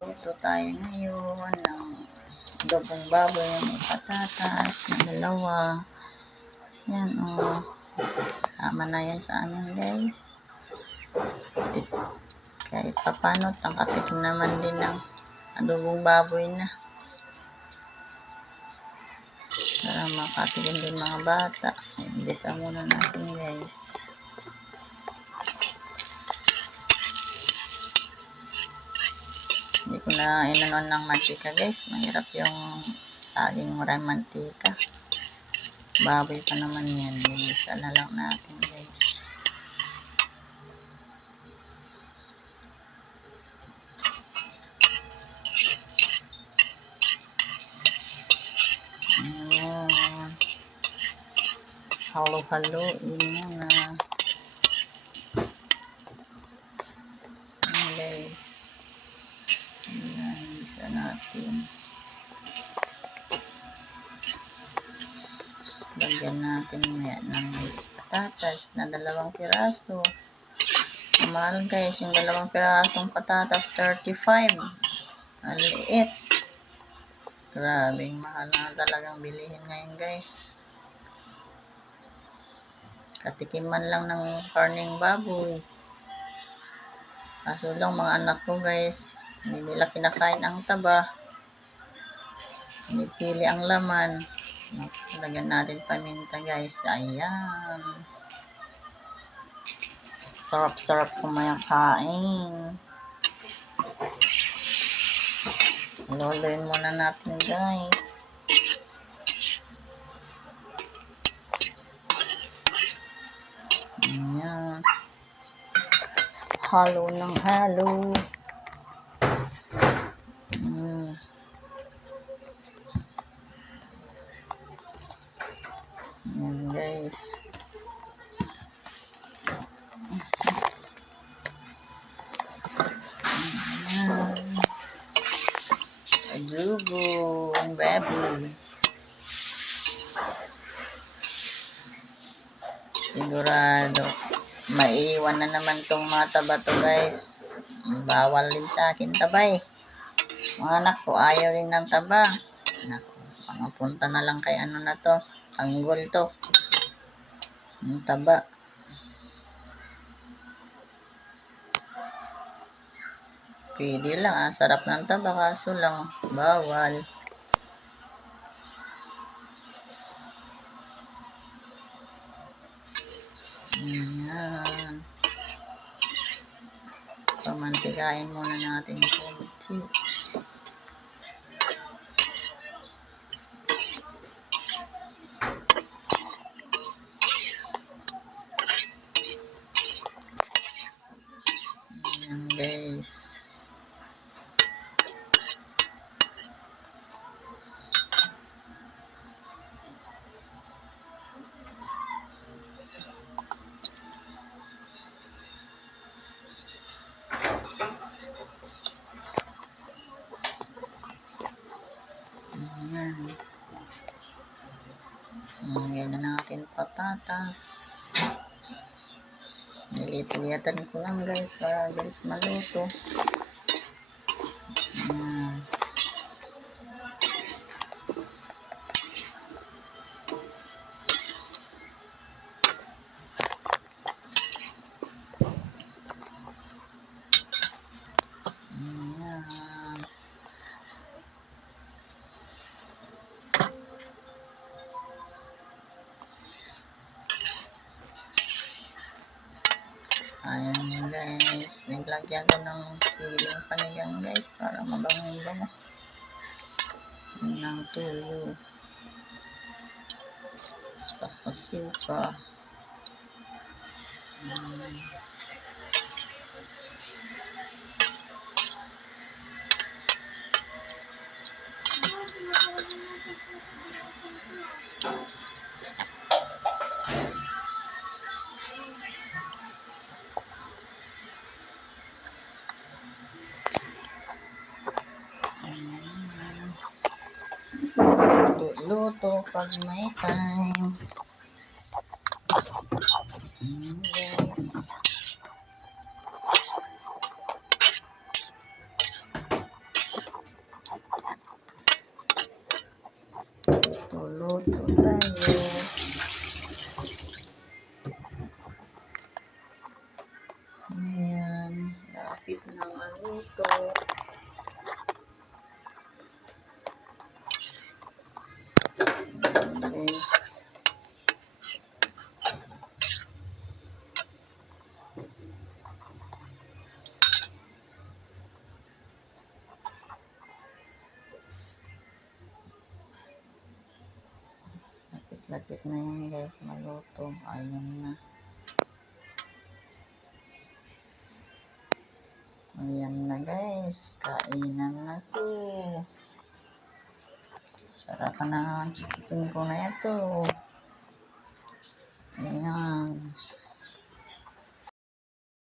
Luto tayo ngayon ng adobong baboy ng patatas na dalawa. Yan tama na yan sa amin guys. Kahit papano tangkatik naman din ng adobong baboy na. Para makatikin din mga bata. Igisa muna natin guys. Hindi ko na inanon ng mantika guys. Mahirap yung laging maraming mantika. Baboy pa naman yan. Igisa na lang natin guys. Ayan. Halo-haloin muna. Ayan guys. Ayan, isa natin. Lagyan natin ng patatas na 2 piraso. Mahal guys, yung 2 pirasong patatas, 35. Maliit. Grabing mahal na talagang bilihin ngayon guys. Katikiman lang ng karning baboy. Kaso lang mga anak ko guys, hindi nila kinakain ang taba. Pinipili ang laman. Lagyan natin paminta guys. Ayan. Sarap-sarap kumakain. Loloyin muna natin guys. Ayan. Halo ng halo. Ayan guys. Ayan. Adobo ang baboy. Sigurado maiiwan na naman tong mga taba to guys. Bawal din sa akin taba eh. Mga anak ko ayaw rin ng taba. Naku, pangapunta na lang kay ano na to. Tanggol to. Ang taba. Pwede lang sarap ng taba kaso lang bawal. Ayan. Pamantikain muna natin konti. Ayan guys. Ayan. Lagyan na natin patatas. Nilit-liyatan ko lang guys para guys maluto. Ayan. Ayan guys, naglagyan ko ng siling panigang guys para mabango-bango ng tuyo sa kasuka. Luto pag may time. Guys. maluto. Guys. Lapit na yan guys, maluto. Ayan na. Ayan na guys, kainan na to. Sarapan na ang chikitin ko na ito.